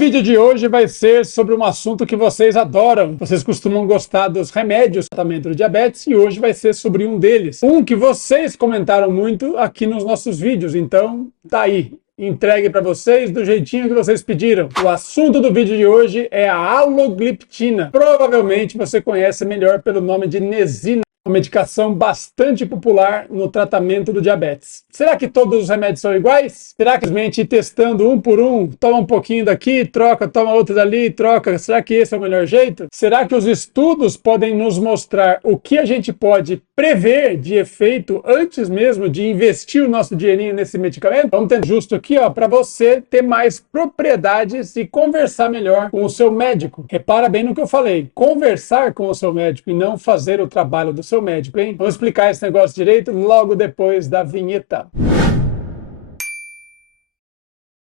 vídeo de hoje vai ser sobre um assunto que vocês adoram. Vocês costumam gostar dos remédios para tratamento do diabetes e hoje vai ser sobre um deles. Um que vocês comentaram muito aqui nos nossos vídeos, então tá aí. Entregue para vocês do jeitinho que vocês pediram. O assunto do vídeo de hoje é a alogliptina. Provavelmente você conhece melhor pelo nome de Nesina. Uma medicação bastante popular no tratamento do diabetes. Será que todos os remédios são iguais? Será que simplesmente ir testando um por um, toma um pouquinho daqui, troca, toma outro dali, troca? Será que esse é o melhor jeito? Será que os estudos podem nos mostrar o que a gente pode prever de efeito antes mesmo de investir o nosso dinheirinho nesse medicamento? Vamos ter justo aqui, ó, para você ter mais propriedades e conversar melhor com o seu médico. Repara bem no que eu falei, conversar com o seu médico e não fazer o trabalho do seu médico, hein? Vamos explicar esse negócio direito logo depois da vinheta.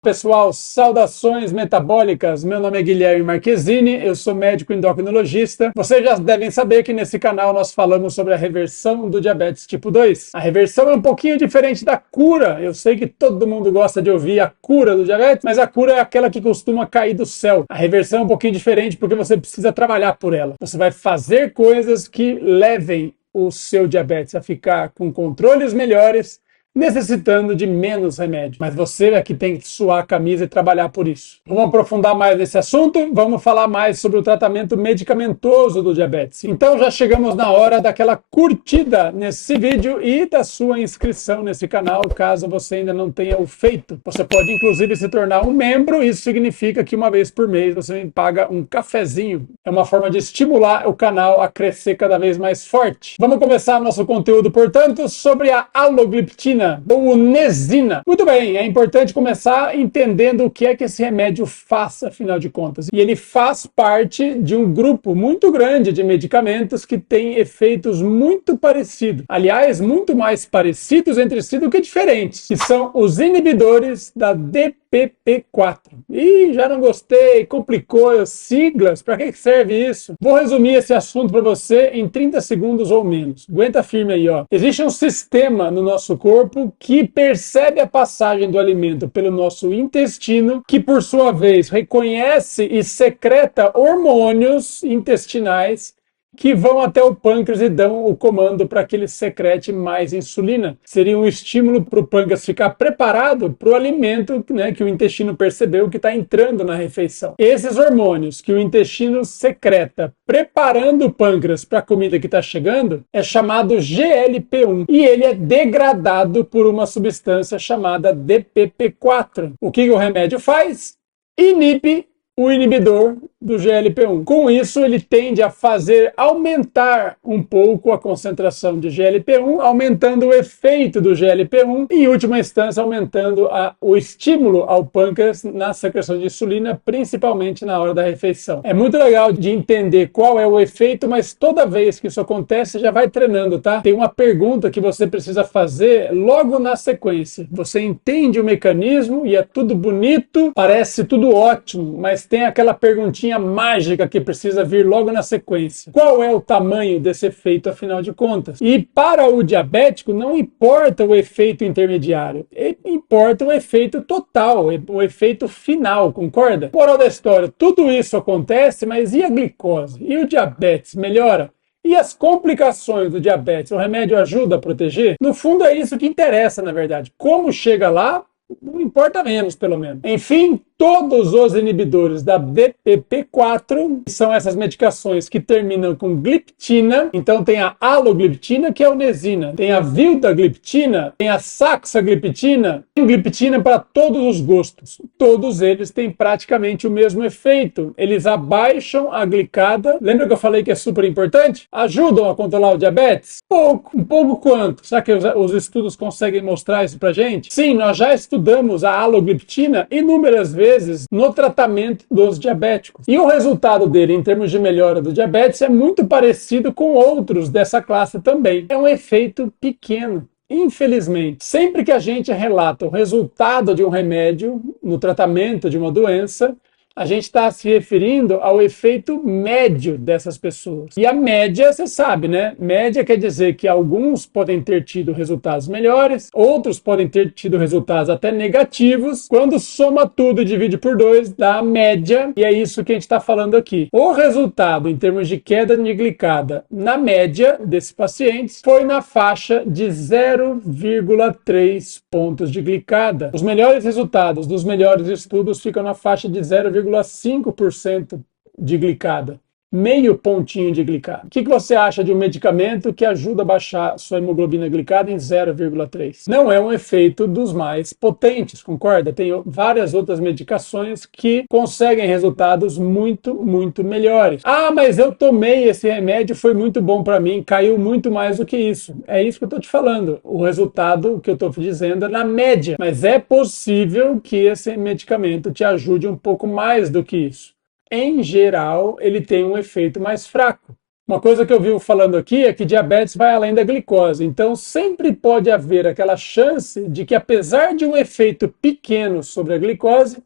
Pessoal, saudações metabólicas, meu nome é Guilherme Marquezini, eu sou médico endocrinologista. Vocês já devem saber que nesse canal nós falamos sobre a reversão do diabetes tipo 2. A reversão é um pouquinho diferente da cura. Eu sei que todo mundo gosta de ouvir a cura do diabetes, mas a cura é aquela que costuma cair do céu. A reversão é um pouquinho diferente porque você precisa trabalhar por ela. Você vai fazer coisas que levem o seu diabetes a ficar com controles melhores, necessitando de menos remédio. Mas você é que tem que suar a camisa e trabalhar por isso. Vamos aprofundar mais nesse assunto? Vamos falar mais sobre o tratamento medicamentoso do diabetes. Então já chegamos na hora daquela curtida nesse vídeo e da sua inscrição nesse canal, caso você ainda não tenha o feito. Você pode inclusive se tornar um membro, isso significa que uma vez por mês você me paga um cafezinho. É uma forma de estimular o canal a crescer cada vez mais forte. Vamos começar nosso conteúdo, portanto, sobre a alogliptina, ou Nesina. Muito bem, é importante começar entendendo o que é que esse remédio faz, afinal de contas. E ele faz parte de um grupo muito grande de medicamentos que tem efeitos muito parecidos. Aliás, muito mais parecidos entre si do que diferentes, que são os inibidores da DPP4. Ih, já não gostei, complicou, siglas, para que serve isso? Vou resumir esse assunto para você em 30 segundos ou menos. Aguenta firme aí, ó. Existe um sistema no nosso corpo que percebe a passagem do alimento pelo nosso intestino, que por sua vez reconhece e secreta hormônios intestinais que vão até o pâncreas e dão o comando para que ele secrete mais insulina. Seria um estímulo para o pâncreas ficar preparado para o alimento, né, que o intestino percebeu que está entrando na refeição. Esses hormônios que o intestino secreta preparando o pâncreas para a comida que está chegando é chamado GLP-1 e ele é degradado por uma substância chamada DPP4. O que o remédio faz? Inibe o inibidor do GLP-1. Com isso, ele tende a fazer aumentar um pouco a concentração de GLP-1, aumentando o efeito do GLP-1 e, em última instância, aumentando o estímulo ao pâncreas na secreção de insulina, principalmente na hora da refeição. É muito legal de entender qual é o efeito, mas toda vez que isso acontece, já vai treinando, tá? Tem uma pergunta que você precisa fazer logo na sequência. Você entende o mecanismo e é tudo bonito, parece tudo ótimo, mas tem aquela perguntinha mágica que precisa vir logo na sequência. Qual é o tamanho desse efeito, afinal de contas? E para o diabético, não importa o efeito intermediário, importa o efeito total, o efeito final, concorda? Moral da história, tudo isso acontece, mas e a glicose? E o diabetes melhora? E as complicações do diabetes? O remédio ajuda a proteger? No fundo é isso que interessa, na verdade. Como chega lá, não importa menos, pelo menos. Enfim, todos os inibidores da DPP4 são essas medicações que terminam com gliptina. Então tem a alogliptina, que é o Nesina. Tem a vildagliptina, tem a saxagliptina. Tem gliptina para todos os gostos. Todos eles têm praticamente o mesmo efeito. Eles abaixam a glicada. Lembra que eu falei que é super importante? Ajudam a controlar o diabetes? Pouco. Um pouco quanto? Será que os estudos conseguem mostrar isso pra gente? Sim, nós já estudamos a alogliptina inúmeras vezes no tratamento dos diabéticos. E o resultado dele, em termos de melhora do diabetes, é muito parecido com outros dessa classe também. É um efeito pequeno. Infelizmente, sempre que a gente relata o resultado de um remédio no tratamento de uma doença, A gente está se referindo ao efeito médio dessas pessoas. E a média, você sabe, né? Média quer dizer que alguns podem ter tido resultados melhores, outros podem ter tido resultados até negativos. Quando soma tudo e divide por 2, dá a média, e é isso que a gente está falando aqui. O resultado em termos de queda de glicada na média desses pacientes foi na faixa de 0,3 pontos de glicada. Os melhores resultados dos melhores estudos ficam na faixa de 0,5% de glicada. Meio pontinho de glicada. O que você acha de um medicamento que ajuda a baixar sua hemoglobina glicada em 0,3? Não é um efeito dos mais potentes, concorda? Tem várias outras medicações que conseguem resultados muito, muito melhores. Ah, mas eu tomei esse remédio, foi muito bom para mim, caiu muito mais do que isso. É isso que eu estou te falando. O resultado que eu estou dizendo é na média, mas é possível que esse medicamento te ajude um pouco mais do que isso. Em geral, ele tem um efeito mais fraco. Uma coisa que eu vivo falando aqui é que diabetes vai além da glicose, então sempre pode haver aquela chance de que, apesar de um efeito pequeno sobre a glicose,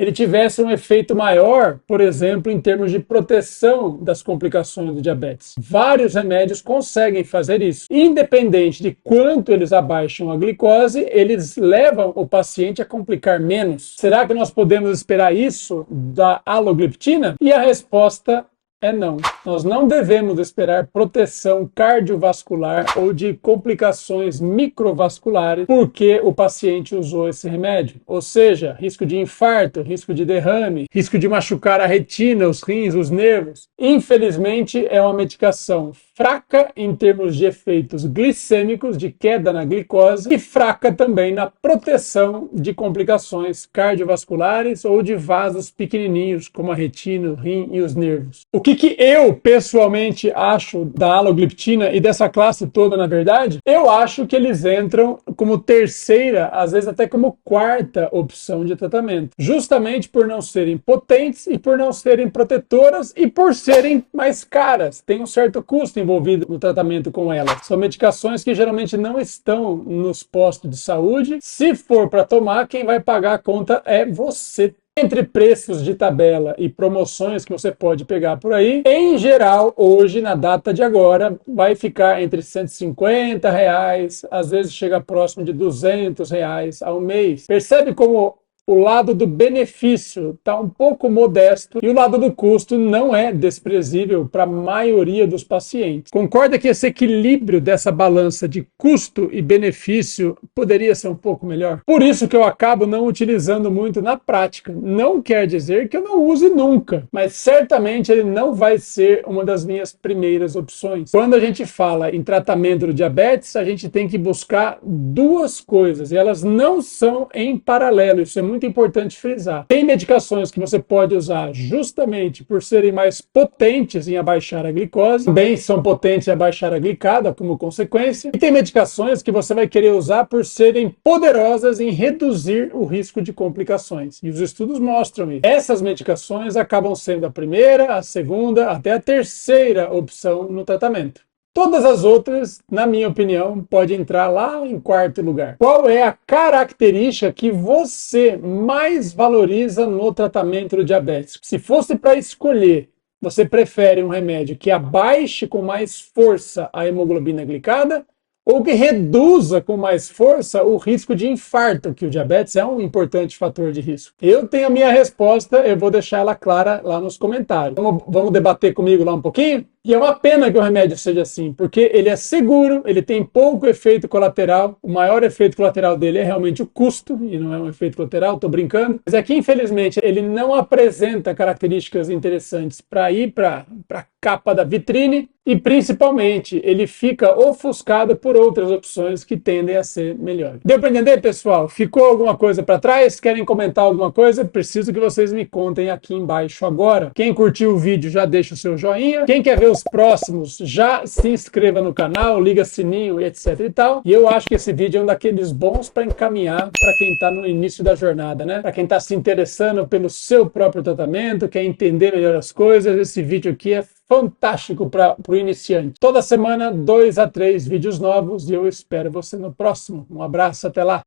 ele tivesse um efeito maior, por exemplo, em termos de proteção das complicações do diabetes. Vários remédios conseguem fazer isso. Independente de quanto eles abaixam a glicose, eles levam o paciente a complicar menos. Será que nós podemos esperar isso da alogliptina? E a resposta é não. Nós não devemos esperar proteção cardiovascular ou de complicações microvasculares porque o paciente usou esse remédio. Ou seja, risco de infarto, risco de derrame, risco de machucar a retina, os rins, os nervos. Infelizmente, é uma medicação fraca em termos de efeitos glicêmicos, de queda na glicose, e fraca também na proteção de complicações cardiovasculares ou de vasos pequenininhos, como a retina, o rim e os nervos. O que eu, pessoalmente, acho da alogliptina e dessa classe toda, na verdade? Eu acho que eles entram como terceira, às vezes até como quarta opção de tratamento. Justamente por não serem potentes e por não serem protetoras e por serem mais caras. Tem um certo custo envolvido no tratamento com elas. São medicações que geralmente não estão nos postos de saúde. Se for para tomar, quem vai pagar a conta é você. Entre preços de tabela e promoções que você pode pegar por aí, em geral, hoje, na data de agora, vai ficar entre R$150, às vezes chega próximo de R$200 ao mês. Percebe como o lado do benefício está um pouco modesto e o lado do custo não é desprezível para a maioria dos pacientes. Concorda que esse equilíbrio dessa balança de custo e benefício poderia ser um pouco melhor? Por isso que eu acabo não utilizando muito na prática. Não quer dizer que eu não use nunca, mas certamente ele não vai ser uma das minhas primeiras opções. Quando a gente fala em tratamento do diabetes, a gente tem que buscar duas coisas e elas não são em paralelo. Isso é muito importante frisar. Tem medicações que você pode usar justamente por serem mais potentes em abaixar a glicose, também são potentes em abaixar a glicada como consequência, e tem medicações que você vai querer usar por serem poderosas em reduzir o risco de complicações. E os estudos mostram isso. Essas medicações acabam sendo a primeira, a segunda, até a terceira opção no tratamento. Todas as outras, na minha opinião, pode entrar lá em quarto lugar. Qual é a característica que você mais valoriza no tratamento do diabetes? Se fosse para escolher, você prefere um remédio que abaixe com mais força a hemoglobina glicada ou que reduza com mais força o risco de infarto, que o diabetes é um importante fator de risco? Eu tenho a minha resposta, eu vou deixar ela clara lá nos comentários. Vamos debater comigo lá um pouquinho? E é uma pena que o remédio seja assim, porque ele é seguro, ele tem pouco efeito colateral. O maior efeito colateral dele é realmente o custo, e não é um efeito colateral, estou brincando. Mas é que, infelizmente, ele não apresenta características interessantes para ir para a capa da vitrine e, principalmente, ele fica ofuscado por outras opções que tendem a ser melhores. Deu para entender, pessoal? Ficou alguma coisa para trás? Querem comentar alguma coisa? Preciso que vocês me contem aqui embaixo agora. Quem curtiu o vídeo já deixa o seu joinha. Quem quer ver os próximos, já se inscreva no canal, liga sininho e etc e tal. E eu acho que esse vídeo é um daqueles bons para encaminhar para quem está no início da jornada, né? Para quem está se interessando pelo seu próprio tratamento, quer entender melhor as coisas, esse vídeo aqui é fantástico para o iniciante. Toda semana, 2 a 3 vídeos novos e eu espero você no próximo. Um abraço, até lá!